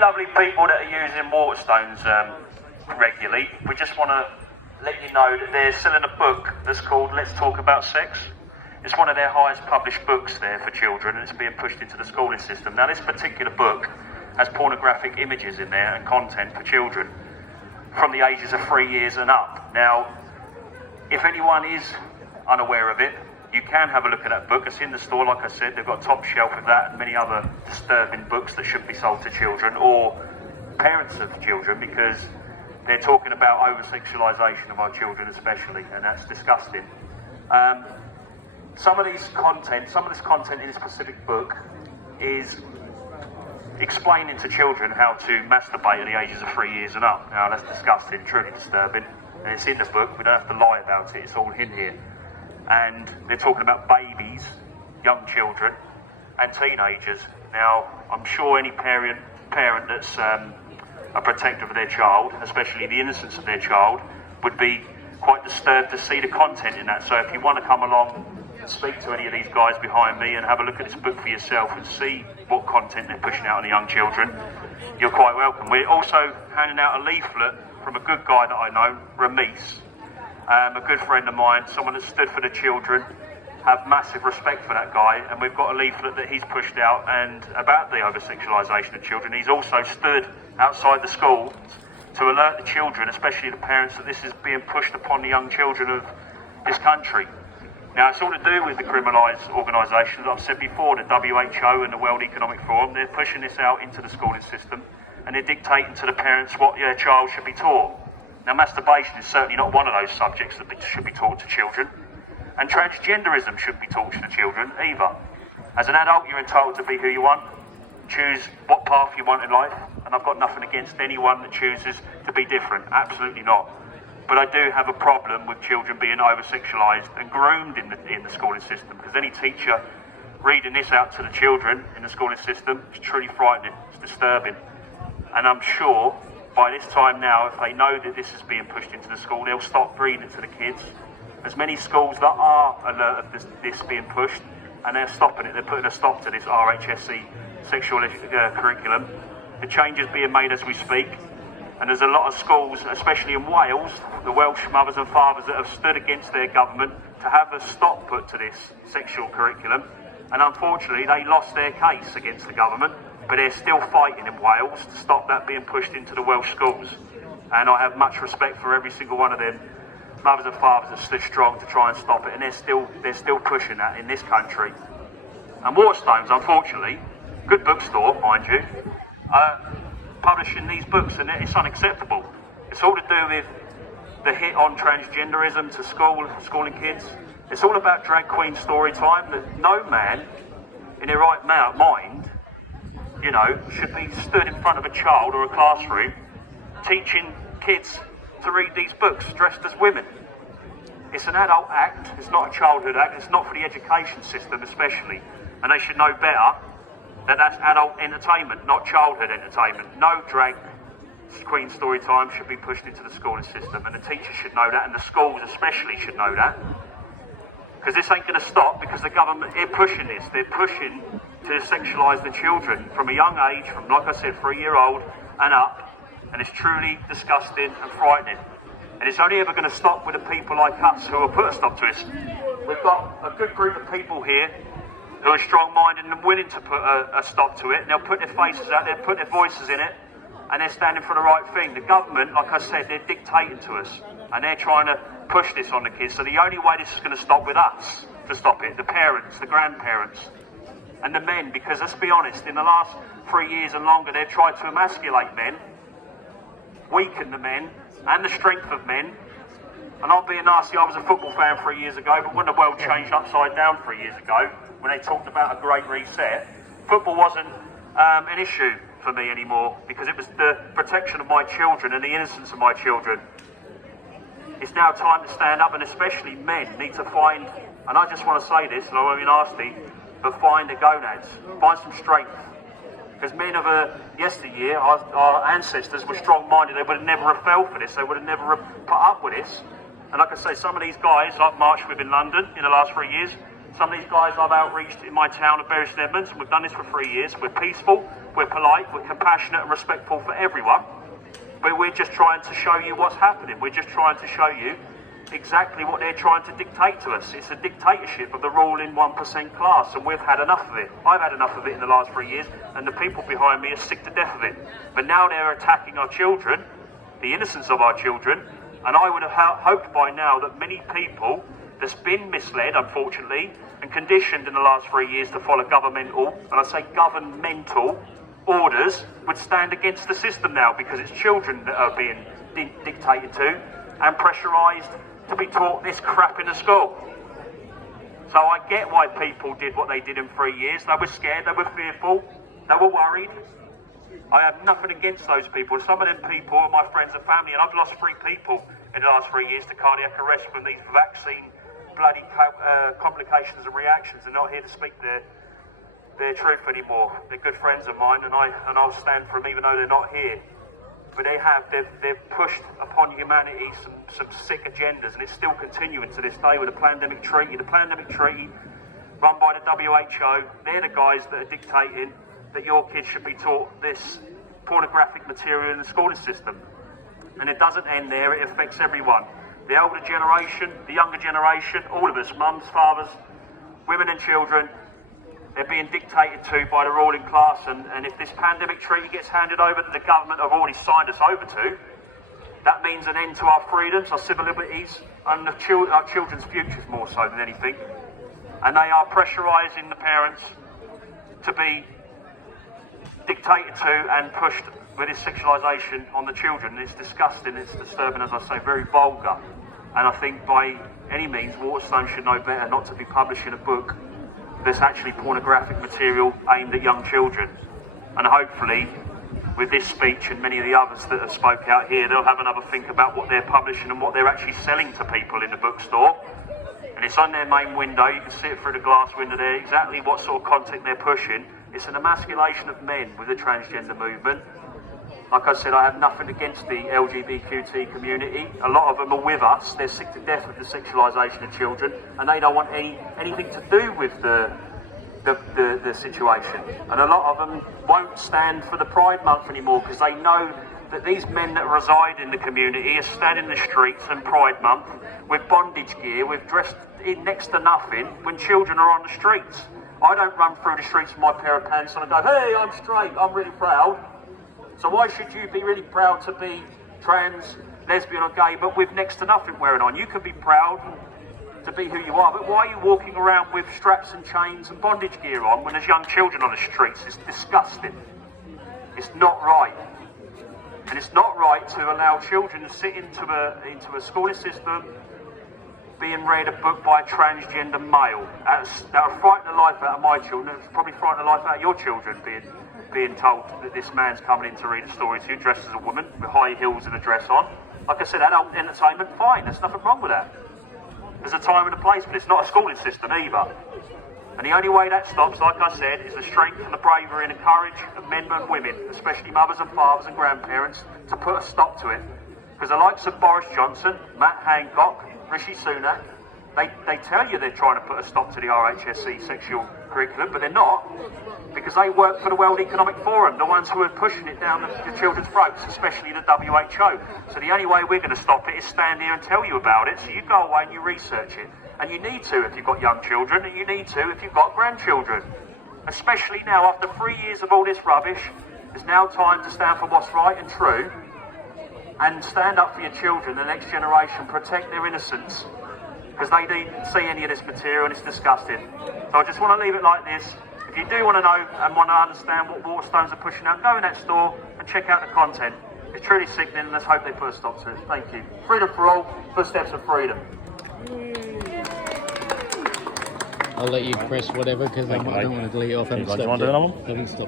Lovely people that are using Waterstones regularly, we just want to let you know that they're selling a book that's called Let's Talk About Sex. It's one of their highest published books there for children, and it's being pushed into the schooling system. Now, this particular book has pornographic images in there and content for children from the ages of 3 years and up. Now, if anyone is unaware of it, you can have a look at that book. It's in the store, like I said. They've got a top shelf of that and many other disturbing books that shouldn't be sold to children or parents of children, because they're talking about over-sexualisation of our children especially, and that's disgusting. Some of this content in this specific book is explaining to children how to masturbate at the ages of 3 years and up. Now, that's disgusting, truly disturbing, and it's in the book. We don't have to lie about it, it's all in here. And they're talking about babies, young children, and teenagers. Now, I'm sure any parent that's a protector of their child, especially the innocence of their child, would be quite disturbed to see the content in that. So if you want to come along and speak to any of these guys behind me and have a look at this book for yourself and see what content they're pushing out on the young children, you're quite welcome. We're also handing out a leaflet from a good guy that I know, Ramis. A good friend of mine, someone that stood for the children. Have massive respect for that guy, and we've got a leaflet that he's pushed out and about the over-sexualisation of children. He's also stood outside the schools to alert the children, especially the parents, that this is being pushed upon the young children of this country. Now, it's all to do with the criminalised organisations. I've said before, the WHO and the World Economic Forum, they're pushing this out into the schooling system, and they're dictating to the parents what their child should be taught. Now, masturbation is certainly not one of those subjects that should be taught to children, and transgenderism shouldn't be taught to the children either. As an adult, you're entitled to be who you want, choose what path you want in life, and I've got nothing against anyone that chooses to be different, absolutely not. But I do have a problem with children being over-sexualised and groomed in the schooling system, because any teacher reading this out to the children in the schooling system is truly frightening, it's disturbing. And I'm sure by this time now, if they know that this is being pushed into the school, they'll stop reading it to the kids. There's many schools that are alert of this being pushed, and they're stopping it. They're putting a stop to this RHSC sexual curriculum. The change is being made as we speak, and there's a lot of schools, especially in Wales, the Welsh mothers and fathers that have stood against their government to have a stop put to this sexual curriculum, and unfortunately they lost their case against the government, but they're still fighting in Wales to stop that being pushed into the Welsh schools. And I have much respect for every single one of them mothers and fathers that stood strong to try and stop it, and they're still pushing that in this country. And Waterstones, unfortunately, good bookstore, mind you, publishing these books, and it's unacceptable. It's all to do with the hit on transgenderism to schooling kids. It's all about drag queen story time, that no man in their right mind, should be stood in front of a child or a classroom teaching kids to read these books dressed as women. It's an adult act, it's not a childhood act, it's not for the education system especially, and they should know better that that's adult entertainment, not childhood entertainment. No drag queen story time should be pushed into the schooling system, and the teachers should know that, and the schools especially should know that, because this ain't going to stop, because the government, they're pushing this, they're pushing to sexualise the children from a young age, from, like I said, 3-year-old and up, and it's truly disgusting and frightening. And it's only ever going to stop with the people like us who will put a stop to this. We've got a good group of people here who are strong-minded and willing to put a stop to it, and they'll put their faces out there, put their voices in it, and they're standing for the right thing. The government, like I said, they're dictating to us, and they're trying to push this on the kids. So the only way this is going to stop with us, to stop it, the parents, the grandparents, and the men, because let's be honest, in the last 3 years and longer, they've tried to emasculate men, weaken the men, and the strength of men. And I'm being nasty, I was a football fan 3 years ago, but when the world changed upside down 3 years ago, when they talked about a great reset, football wasn't an issue for me anymore, because it was the protection of my children and the innocence of my children. It's now time to stand up, and especially men need to find, and I just want to say this, and I won't be nasty, but find the gonads, find some strength. Because men of yesteryear, our ancestors were strong-minded, they would have never have fell for this, they would have never have put up with this. And like I say, some of these guys I've marched with in London in the last 3 years, some of these guys I've outreached in my town of Bury St Edmunds, and we've done this for 3 years. We're peaceful, we're polite, we're compassionate and respectful for everyone, but we're just trying to show you what's happening. We're just trying to show you exactly what they're trying to dictate to us. It's a dictatorship of the ruling 1% class, and we've had enough of it. I've had enough of it in the last 3 years, and the people behind me are sick to death of it. But now they're attacking our children, the innocence of our children, and I would have hoped by now that many people that's been misled, unfortunately, and conditioned in the last 3 years to follow governmental, and I say governmental, orders would stand against the system now, because it's children that are being dictated to and pressurised to be taught this crap in the school. So I get why people did what they did in 3 years. They were scared, they were fearful, they were worried. I have nothing against those people. Some of them people are my friends and family, and I've lost 3 people in the last 3 years to cardiac arrest from these vaccine bloody complications and reactions. They're not here to speak their truth anymore. They're good friends of mine, and I'll stand for them even though they're not here. But they've pushed upon humanity some sick agendas, and it's still continuing to this day with the pandemic treaty. The pandemic treaty run by the WHO, they're the guys that are dictating that your kids should be taught this pornographic material in the schooling system. And it doesn't end there, it affects everyone. The older generation, the younger generation, all of us, mums, fathers, women and children, they're being dictated to by the ruling class, and if this pandemic treaty gets handed over that the government have already signed us over to, that means an end to our freedoms, our civil liberties, and our children's futures more so than anything. And they are pressurising the parents to be dictated to and pushed with this sexualisation on the children. It's disgusting, it's disturbing, as I say, very vulgar. And I think by any means, Waterstone should know better not to be publishing a book that's actually pornographic material aimed at young children. And hopefully, with this speech and many of the others that have spoke out here, they'll have another think about what they're publishing and what they're actually selling to people in the bookstore. And it's on their main window, you can see it through the glass window there, exactly what sort of content they're pushing. It's an emasculation of men with the transgender movement. Like I said, I have nothing against the LGBTQ community. A lot of them are with us. They're sick to death with the sexualisation of children, and they don't want anything to do with the situation. And a lot of them won't stand for the Pride Month anymore because they know that these men that reside in the community are standing in the streets in Pride Month with bondage gear, with dressed in next to nothing when children are on the streets. I don't run through the streets with my pair of pants on and go, hey, I'm straight, I'm really proud. So why should you be really proud to be trans, lesbian or gay, but with next to nothing wearing on? You can be proud to be who you are, but why are you walking around with straps and chains and bondage gear on when there's young children on the streets? It's disgusting. It's not right. And it's not right to allow children to sit into a schooling system being read a book by a transgender male. That'll frighten the life out of my children. It'll probably frighten the life out of your children being told that this man's coming in to read a story to you dressed as a woman with high heels and a dress on. Like I said, adult entertainment, fine, there's nothing wrong with that. There's a time and a place, but it's not a schooling system either. And the only way that stops, like I said, is the strength and the bravery and the courage of men and women, especially mothers and fathers and grandparents, to put a stop to it. Because the likes of Boris Johnson, Matt Hancock, Rishi Sunak, they tell you they're trying to put a stop to the RHSC sexual curriculum, but they're not, because they work for the World Economic Forum, the ones who are pushing it down the children's throats, especially the WHO. So the only way we're going to stop it is stand here and tell you about it, so you go away and you research it. And you need to if you've got young children, and you need to if you've got grandchildren. Especially now, after 3 years of all this rubbish, it's now time to stand for what's right and true, and stand up for your children, the next generation, protect their innocence, because they didn't see any of this material and it's disgusting. So I just want to leave it like this. If you do want to know and want to understand what Waterstones are pushing out, go in that store and check out the content. It's truly sickening, and let's hope they put a stop to it. Thank you. Freedom for all, footsteps of freedom. I'll let you press whatever because I don't want to delete it off. Do you want to do another one? Haven't stopped.